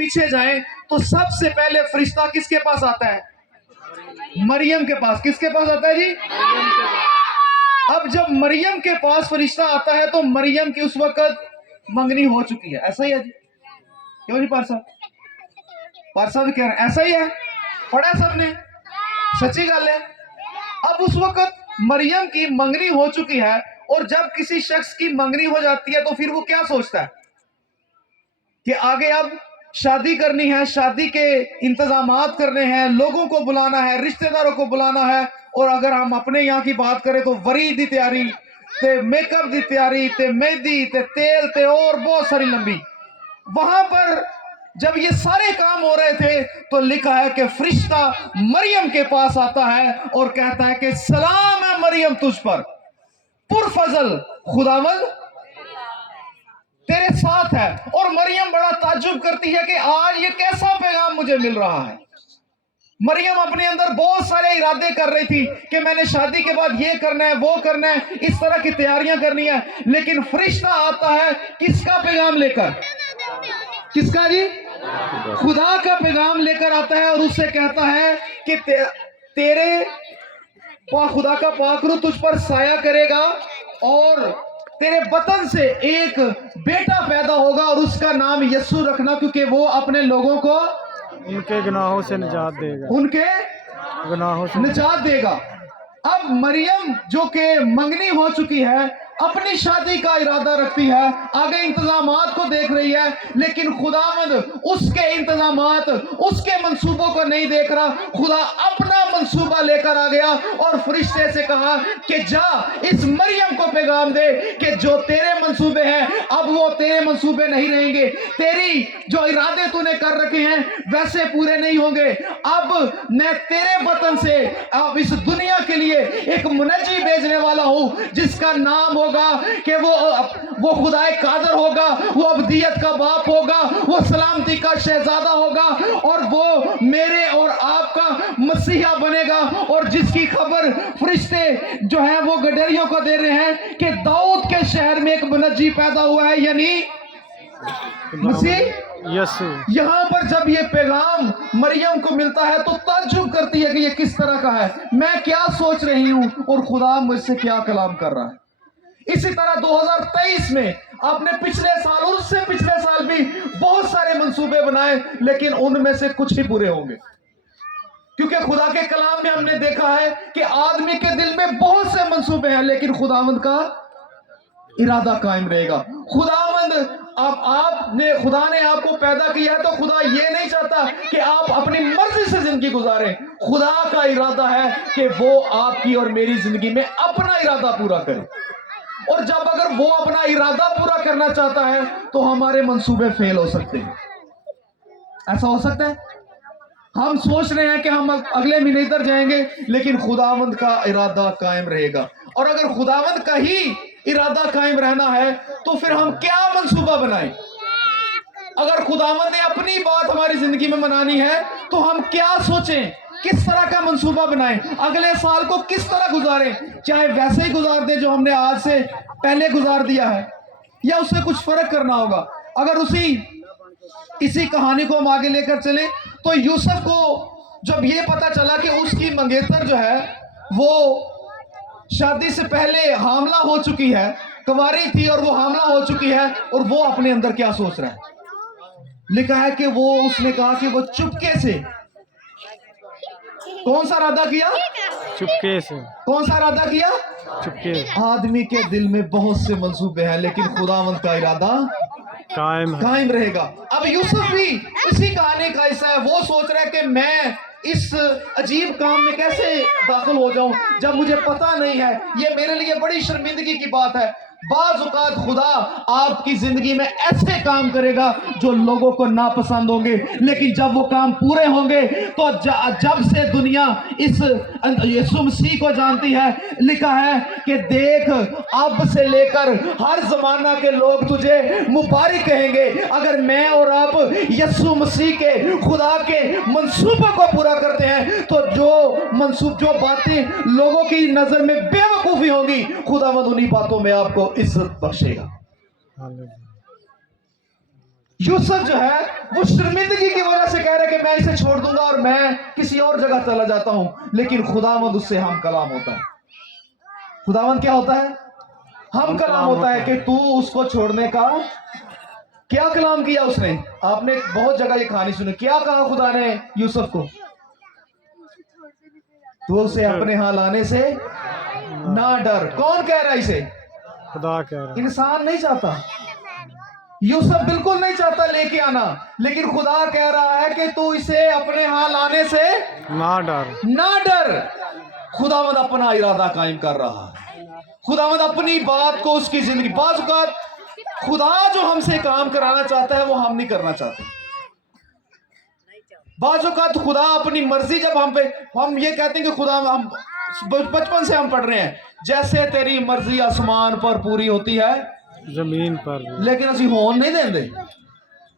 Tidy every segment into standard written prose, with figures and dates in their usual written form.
پیچھے جائیں تو سب سے پہلے فرشتہ کس کے پاس آتا ہے؟ مریم کے پاس. کس کے پاس آتا ہے جی؟ اب جب مریم کے پاس فرشتہ آتا ہے تو مریم کی اس وقت منگنی ہو چکی ہے. ایسا ہی ہے جی؟ کیوں جی پارسا بھی کہہ رہے ہیں ایسا ہی ہے؟ پڑھا سب نے؟ سچی گل ہے. اب اس وقت مریم کی منگنی ہو چکی ہے، اور جب کسی شخص کی منگنی ہو جاتی ہے تو پھر وہ کیا سوچتا ہے کہ آگے اب شادی کرنی ہے، شادی کے انتظامات کرنے ہیں، لوگوں کو بلانا ہے، رشتہ داروں کو بلانا ہے. اور اگر ہم اپنے یہاں کی بات کریں تو وری دی تیاری تے میک اپ دی تیاری تے مہندی تے تیل تے اور بہت ساری لمبی. وہاں پر جب یہ سارے کام ہو رہے تھے تو لکھا ہے کہ فرشتہ مریم کے پاس آتا ہے اور کہتا ہے کہ سلام ہے مریم تجھ پر، پرفضل خداوند تیرے ساتھ ہے. اور مریم بڑا تعجب کرتی ہے کہ آج یہ کیسا پیغام مجھے مل رہا ہے. مریم اپنے اندر بہت سارے ارادے کر رہی تھی کہ میں نے شادی کے بعد یہ کرنا ہے، وہ کرنا ہے، اس طرح کی تیاریاں کرنی ہے. لیکن فرشتہ آتا ہے کس کا پیغام لے کر؟ کس کا جی؟ خدا کا پیغام لے کر آتا ہے اور اس سے کہتا ہے کہ تیرے خدا کا پاک روح تجھ پر سایہ کرے گا اور تیرے بطن سے ایک بیٹا پیدا ہوگا اور اس کا نام یسوع رکھنا، کیونکہ وہ اپنے لوگوں کو ان کے گناہوں سے نجات دے گا. ان کے گناہوں سے نجات دے گا. اب مریم جو کہ منگنی ہو چکی ہے، اپنی شادی کا ارادہ رکھتی ہے، آگے انتظامات کو دیکھ رہی ہے، لیکن خداوند اس کے انتظامات، اس کے منصوبوں کو نہیں دیکھ رہا. خدا اپنا منصوبہ لے کر آ گیا اور فرشتے سے کہا کہ جا اس مریم کو پیغام دے کہ جو تیرے منصوبے ہیں اب وہ تیرے منصوبے نہیں رہیں گے، تیری جو ارادے تو نے کر رکھے ہیں ویسے پورے نہیں ہوں گے. اب میں تیرے بطن سے اب اس دنیا کے لیے ایک منجی بھیجنے والا ہوں جس کا نام ہوگا کہ وہ خدا قادر ہوگا، وہ ابدیت کا باپ ہوگا، وہ سلامتی کا شہزادہ ہوگا، اور وہ میرے اور آپ کا مسیحا بنے گا. اور جس کی خبر فرشتے جو ہیں وہ گڈریوں کو دے رہے ہیں کہ داؤد کے شہر میں ایک منجی پیدا ہوا ہے، یعنی مسیح. یہاں پر جب یہ پیغام مریم کو ملتا ہے تو تعجب کرتی ہے کہ یہ کس طرح کا ہے، میں کیا سوچ رہی ہوں اور خدا مجھ سے کیا کلام کر رہا ہے. اسی طرح 2023 میں آپ نے پچھلے سال اور اس سے پچھلے سال بھی بہت سارے منصوبے بنائے، لیکن ان میں سے کچھ ہی پورے ہوں گے، کیونکہ خدا کے کلام میں ہم نے دیکھا ہے کہ آدمی کے دل میں بہت سے منصوبے ہیں لیکن خداوند کا ارادہ قائم رہے گا. خدا نے آپ کو پیدا کیا ہے تو خدا یہ نہیں چاہتا کہ آپ اپنی مرضی سے زندگی گزاریں. خدا کا ارادہ ہے کہ وہ آپ کی اور میری زندگی میں اپنا ارادہ پورا کرے. اور جب اگر وہ اپنا ارادہ پورا کرنا چاہتا ہے تو ہمارے منصوبے فیل ہو سکتے ہیں. ایسا ہو سکتا ہے ہم سوچ رہے ہیں کہ ہم اگلے مہینے ادھر جائیں گے لیکن خداوند کا ارادہ قائم رہے گا. اور اگر خداوند کا ہی ارادہ قائم رہنا ہے تو پھر ہم کیا منصوبہ بنائیں؟ اگر خداوند نے اپنی بات ہماری زندگی میں منانی ہے تو ہم کیا سوچیں، کس طرح کا منصوبہ بنائیں، اگلے سال کو کس طرح گزاریں؟ چاہے ویسے ہی گزار دیں جو ہم نے آج سے پہلے گزار دیا ہے، یا اس سے کچھ فرق کرنا ہوگا. اگر اسی کہانی کو ہم آگے لے کر چلیں تو یوسف کو جب یہ پتا چلا کہ اس کی منگیتر جو ہے وہ شادی سے پہلے حاملہ ہو چکی ہے، کنواری تھی اور وہ حاملہ ہو چکی ہے، اور وہ اپنے اندر کیا سوچ رہا ہے؟ لکھا ہے کہ اس نے کہا کہ وہ چپکے سے کون سا ارادہ کیا؟ چپکے سے. کون سا ارادہ کیا؟ چپکے. آدمی کے دل میں بہت سے منصوبے ہیں لیکن خداوند کا ارادہ قائم رہے گا. اب یوسف بھی اسی کہانی کا حصہ ہے. وہ سوچ رہا ہے کہ میں اس عجیب کام میں کیسے داخل ہو جاؤں جب مجھے پتا نہیں ہے. یہ میرے لیے بڑی شرمندگی کی بات ہے. بعض اوقات خدا آپ کی زندگی میں ایسے کام کرے گا جو لوگوں کو ناپسند ہوں گے، لیکن جب وہ کام پورے ہوں گے تو جب سے دنیا اس یسوع مسیح کو جانتی ہے، لکھا ہے کہ دیکھ اب سے لے کر ہر زمانہ کے لوگ تجھے مبارک کہیں گے. اگر میں اور آپ یسوع مسیح کے خدا کے منصوبوں کو پورا کرتے ہیں تو جو باتیں لوگوں کی نظر میں بے وقوفی ہوں گی، خداوند انہی باتوں میں آپ کو عزت بخشے گا. यूसुफ जो है वो शर्मिंदगी की वजह से कह रहे कि मैं इसे छोड़ दूंगा और मैं किसी और जगह चला जाता हूं, लेकिन खुदावंद उससे हम कलाम होता है। खुदावंद क्या होता है? हम कलाम होता है कि तू उसको छोड़ने का क्या कलाम किया उसने। आपने बहुत जगह ये कहानी सुनी, क्या कहा खुदा ने यूसुफ को? तू उसे अपने यहां लाने से ना डर। कौन कह रहा है इसे? खुदा कह रहा है। इंसान नहीं चाहता, यूसुफ बिल्कुल नहीं चाहता लेके आना, लेकिन खुदा कह रहा है कि तू इसे अपने यहां लाने से ना डर। ना डर। खुदावंद अपना इरादा कायम कर रहा है। खुदावंद अपनी बात को उसकी जिंदगी, बात खुदा जो हमसे काम कराना चाहता है वो हम नहीं करना चाहते। बाज़ खुदा अपनी मर्जी, जब हम ये कहते हैं कि खुदा, हम बचपन से हम पढ़ रहे हैं, जैसे तेरी मर्जी आसमान पर पूरी होती है जमीन पर भी। लेकिन असी होन नहीं देंगे।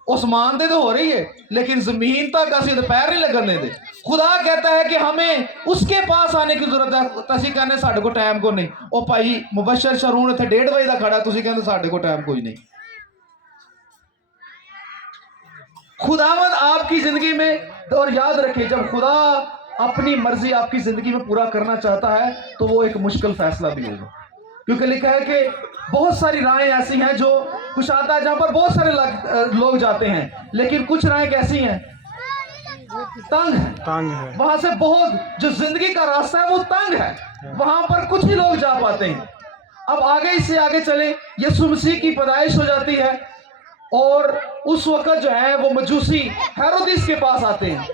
आसमान दे तो हो रही है लेकिन जमीन तक असी तो पैर नहीं लगन देंगे। खुदा कहता है कि हमें उसके पास आने की जरूरत है। तसी कहने साढ़े को टाइम को नहीं। ओ भाई मुबशर शरून इत्थे 1:30 बजे का खड़ा, तुसी कहंदे साढ़े को टाइम कोई नहीं। खुदावंद आपकी जिंदगी में, और याद रखिए जब खुदा अपनी मर्जी आपकी जिंदगी में पूरा करना चाहता है तो वो एक मुश्किल फैसला भी होगा, क्योंकि लिखा है कि बहुत सारी राहें ऐसी हैं जो कुशादा है, जहां पर बहुत सारे लोग जाते हैं, लेकिन कुछ राहें कैसी हैं? तंग है। वहां से बहुत, जो जिंदगी का रास्ता है वो तंग है, वहां पर कुछ ही लोग जा पाते हैं। अब आगे इससे आगे चले, यीशु मसीह की पैदाइश हो जाती है और उस वक्त जो है वो मजूसी हेरोदिस के पास आते हैं।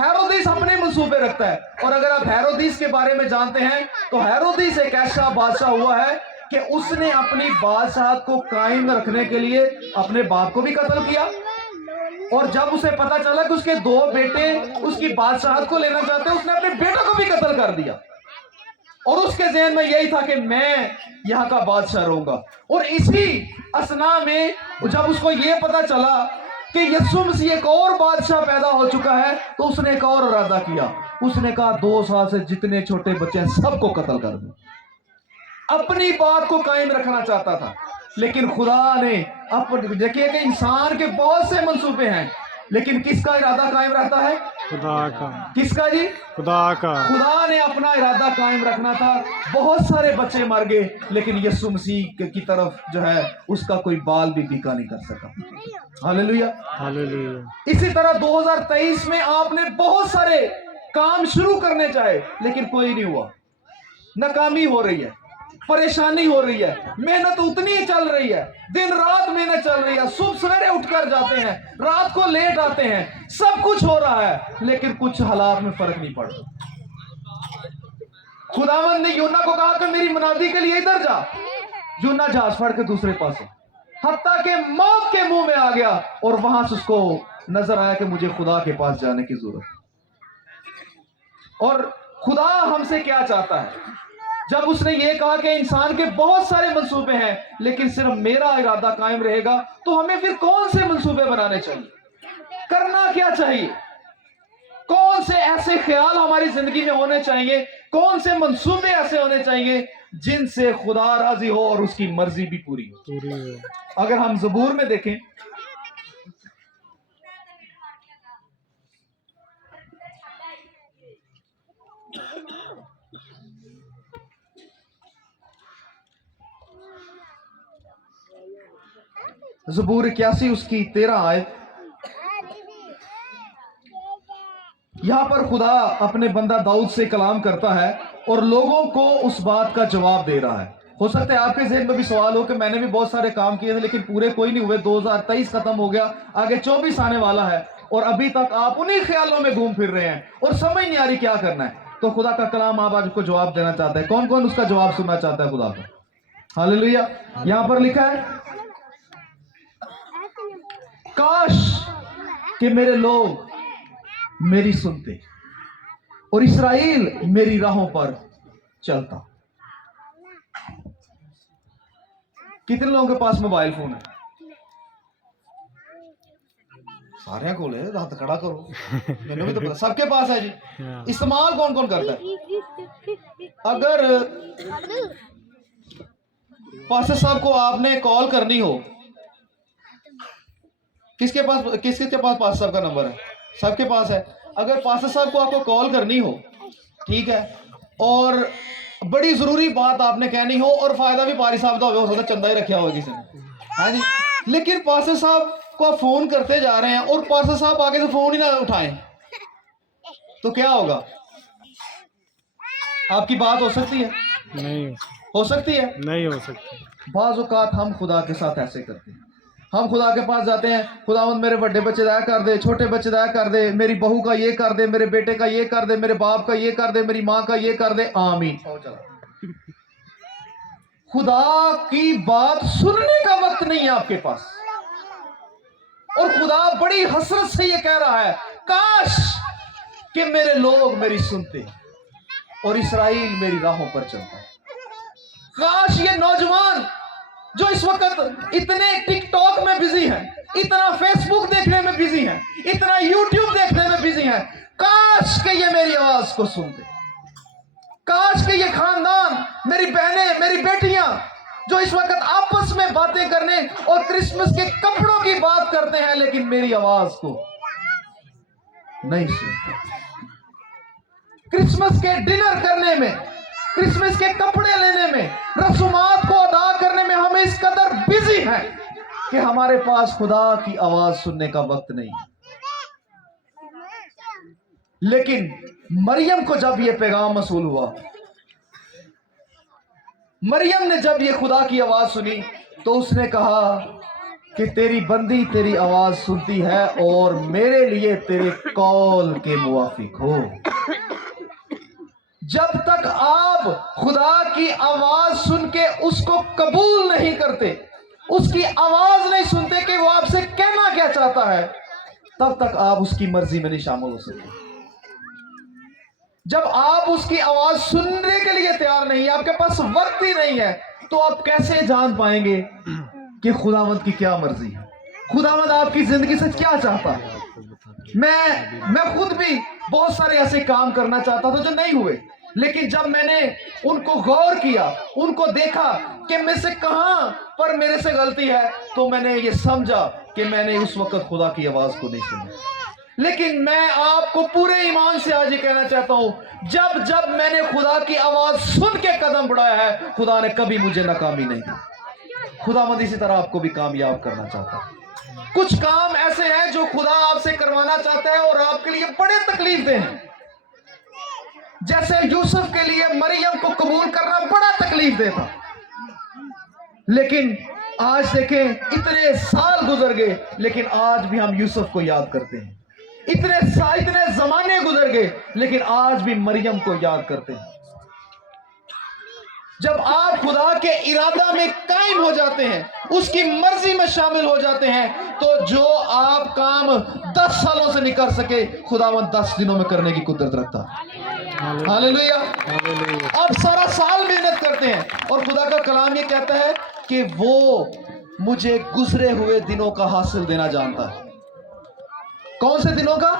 हेरोदिस अपने मंसूबे रखता है, और अगर आप हेरोदिस के बारे में जानते हैं तो हेरोदिस एक ऐसा बादशाह हुआ है कि उसने अपनी बादशाहत को कायम रखने के लिए अपने बाप को भी कत्ल किया, और जब उसे पता चला कि उसके 2 बेटे उसकी बादशाहत को लेना चाहते हैं, उसने अपने बेटों को भी कत्ल कर दिया। और उसके ज़हन में यही था कि मैं यहाँ का बादशाह रहूंगा। और इसी असना में जब उसको ये पता चला कि यीशु मसीह एक और बादशाह पैदा हो चुका है, तो उसने एक और इरादा किया। उसने कहा 2 साल से जितने छोटे बच्चे हैं सबको कत्ल कर दो। अपनी बात को कायम रखना चाहता था, लेकिन खुदा ने, देखिए कि इंसान के बहुत से मंसूबे हैं, लेकिन किसका इरादा कायम रहता है? खुदा का। किसका जी? खुदा का। खुदा ने अपना इरादा कायम रखना था। बहुत सारे बच्चे मर गए, लेकिन यीशु मसीह की तरफ जो है उसका कोई बाल भी पीका नहीं कर सका। Hallelujah, hallelujah. इसी तरह 2023 में आपने बहुत सारे काम शुरू करने चाहे, लेकिन कोई नहीं हुआ। नाकामी हो रही है, परेशानी हो रही है, मेहनत उतनी ही चल रही है, दिन रात मेहनत चल रही है, सुबह सवेरे उठकर जाते हैं, रात को लेट आते हैं, सब कुछ हो रहा है, लेकिन कुछ हालात में फर्क नहीं पड़ता। खुदावंद ने यूना को कहा कि मेरी मनादी के लिए इधर जा। यूना जहाज फड़ के दूसरे पास, हत्ता के मौत के मुंह में आ गया, और वहां से उसको नजर आया कि मुझे खुदा के पास जाने की जरूरत है। और खुदा हमसे क्या चाहता है? जब उसने ये कहा कि इंसान के बहुत सारे मंसूबे हैं, लेकिन सिर्फ मेरा इरादा कायम रहेगा, तो हमें फिर कौन से मंसूबे बनाने चाहिए? करना क्या चाहिए? कौन से ऐसे ख्याल हमारी जिंदगी में होने चाहिए? कौन से मंसूबे ऐसे होने चाहिए जिनसे खुदा राजी हो और उसकी मर्जी भी पूरी हो? अगर हम ज़बूर में देखें, ज़बूर 81 उसकी 13 आयत, यहां पर खुदा अपने बंदा दाऊद से कलाम करता है और लोगों को उस बात का जवाब दे रहा है। हो सकता है आपके ज़हन में भी सवाल हो कि मैंने भी बहुत सारे काम किए थे लेकिन पूरे कोई नहीं हुए, 2023 खत्म हो गया, आगे 24 आने वाला है और अभी तक आप उन्हीं ख्यालों में घूम फिर रहे हैं और समझ नहीं आ रही क्या करना है। तो खुदा का कलाम आप आज को जवाब देना चाहता है। कौन कौन उसका जवाब सुनना चाहता है खुदा का? हालेलुया। यहां पर लिखा है, काश कि मेरे लोग मेरी सुनते और इस्राएल मेरी राहों पर चलता। कितने लोगों के पास मोबाइल फोन है? सारे को ले, हाथ खड़ा करो, मैंने भी तो पता, सबके पास है जी। इस्तेमाल कौन कौन करता है? अगर पास्टर साहब को आपने कॉल करनी हो किसके पास पास्टर साहब का नंबर है? सबके पास है। अगर पास्टर साहब को आपको कॉल करनी हो, ठीक है, और बड़ी जरूरी बात आपने कहनी हो, और फायदा भी पारी साहब का हो सकता, चंदा ही रखा होगा किसी ने, हाँ जी, लेकिन पास्टर साहब को आप फोन करते जा रहे हैं और पास्टर साहब आगे से फोन ही ना उठाएं, तो क्या होगा? आपकी बात हो सकती है? नहीं हो सकती है? नहीं हो सकती। बाज़ औक़ात हम खुदा के साथ ऐसे करते हैं। हम खुदा के पास जाते हैं, खुदावंद मेरे बड़े बच्चे दया कर दे, छोटे बच्चे दया कर दे, मेरी बहू का ये कर दे, मेरे बेटे का ये कर दे, मेरे बाप का ये कर दे, मेरी माँ का ये कर दे, आमीन। खुदा की बात सुनने का वक्त नहीं है आपके पास। और खुदा बड़ी हसरत से ये कह रहा है, काश कि मेरे लोग मेरी सुनते और इस्राएल मेरी राहों पर चलता। काश ये नौजवान जो इस वक्त इतने टिकटॉक में बिजी हैं, इतना फेसबुक देखने में बिजी हैं, इतना यूट्यूब देखने में बिजी हैं, काश कि ये मेरी आवाज को सुनते। काश कि ये खानदान, मेरी बहनें, मेरी बेटियां जो इस वक्त आपस में बातें करने और क्रिसमस के कपड़ों की बात करते हैं, लेकिन मेरी आवाज को नहीं सुनते। क्रिसमस के डिनर करने में, क्रिसमस के कपड़े लेने में, रसूमात को अदा करने में हम इस कदर बिजी हैं कि हमारे पास खुदा की आवाज सुनने का वक्त नहीं। लेकिन मरियम को जब यह पैगाम मसूल हुआ, मरियम ने जब ये खुदा की आवाज सुनी, तो उसने कहा कि तेरी बंदी तेरी आवाज सुनती है और मेरे लिए तेरे कौल के मुवाफिक हो। जब तक आप खुदा की आवाज सुन के उसको कबूल नहीं करते, उसकी आवाज नहीं सुनते कि वो आपसे कहना क्या चाहता है, तब तक आप उसकी मर्जी में नहीं शामिल हो सकते। जब आप उसकी आवाज सुनने के लिए तैयार नहीं, आपके पास वक्त ही नहीं है, तो आप कैसे जान पाएंगे कि खुदावंद की क्या मर्जी है, खुदावंद आपकी जिंदगी से क्या चाहता है। मैं खुद भी बहुत सारे ऐसे काम करना चाहता था जो नहीं हुए, लेकिन जब मैंने उनको गौर किया, उनको देखा कि मैं से कहां पर मेरे से गलती है, तो मैंने ये समझा कि मैंने उस वक्त खुदा की आवाज को नहीं सुना। लेकिन मैं आपको पूरे ईमान से आज ये कहना चाहता हूं, जब जब मैंने खुदा की आवाज सुन के कदम बढ़ाया है, खुदा ने कभी मुझे नाकामी नहीं दी। खुदावंद इसी तरह आपको भी कामयाब करना चाहता है। कुछ काम ऐसे हैं जो खुदा आपसे करवाना चाहता है और आपके लिए बड़े तकलीफ देह हैं। जैसे यूसुफ के लिए मरियम को कबूल करना बड़ा तकलीफ देह था, लेकिन आज देखें इतने साल गुजर गए, लेकिन आज भी हम यूसुफ को याद करते हैं। इतने जमाने गुजर गए, लेकिन आज भी मरियम को याद करते हैं। जब आप खुदा के इरादा में कायम हो जाते हैं, उसकी मर्जी में शामिल हो जाते हैं, तो जो आप काम 10 सालों से नहीं कर सके, खुदावंद 10 दिनों में करने की कुदरत रखता है। हालेलुया। आप सारा साल मेहनत करते हैं, और खुदा का कलाम ये कहता है कि वो मुझे गुजरे हुए दिनों का हासिल देना जानता है। कौन से दिनों का?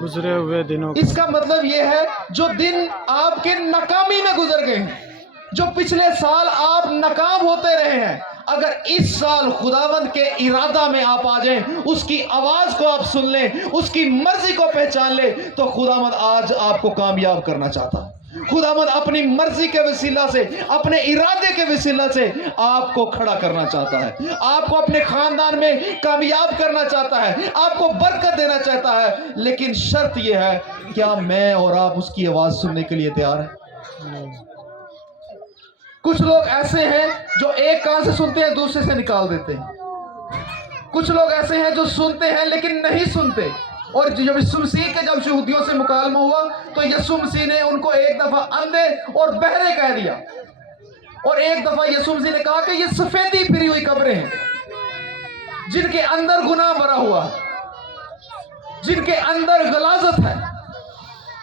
गुजरे हुए दिनों। इसका मतलब यह है जो दिन आपके नाकामी में गुजर गए हैं, जो पिछले साल आप नाकाम होते रहे हैं, अगर इस साल खुदावंद के इरादा में आप आ जाएं, उसकी आवाज को आप सुन लें, उसकी मर्जी को पहचान लें, तो खुदावंद आज आपको कामयाब करना चाहता है। खुदावंद अपनी मर्जी के वसीला से, अपने इरादे के वसीला से आपको खड़ा करना चाहता है, आपको अपने खानदान में कामयाब करना चाहता है, आपको बरकत देना चाहता है। लेकिन शर्त यह है, क्या मैं और आप उसकी आवाज सुनने के लिए तैयार हैं? कुछ लोग ऐसे हैं जो एक कान से सुनते हैं, दूसरे से निकाल देते हैं। कुछ लोग ऐसे हैं जो सुनते हैं लेकिन नहीं सुनते। और जब यीशु मसीह के जब यहूदियों से मुकालमा हुआ, तो यीशु मसीह ने उनको एक दफा अंधे और बहरे कह दिया, और एक दफा यीशु मसीह ने कहा कि ये सफेदी फिरी हुई कब्रें हैं, जिनके अंदर गुनाह भरा हुआ, जिनके अंदर गलाजत है।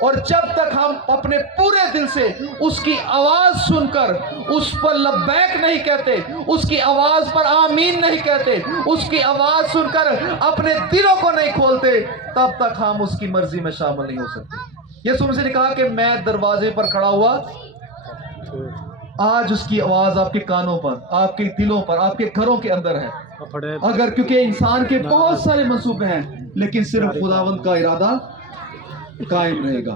और जब तक हम अपने पूरे दिल से उसकी आवाज सुनकर उस पर लब्बैक नहीं कहते, उसकी आवाज पर आमीन नहीं कहते, उसकी आवाज सुनकर अपने दिलों को नहीं खोलते, तब तक हम उसकी मर्जी में शामिल नहीं हो सकते। यीशु मसीह ने कहा कि मैं दरवाजे पर खड़ा हुआ, आज उसकी आवाज आपके कानों पर, आपके दिलों पर, आपके घरों के अंदर है। कपड़े अगर क्योंकि इंसान के बहुत सारे मंसूबे हैं लेकिन सिर्फ खुदावंद का इरादा कायम रहेगा।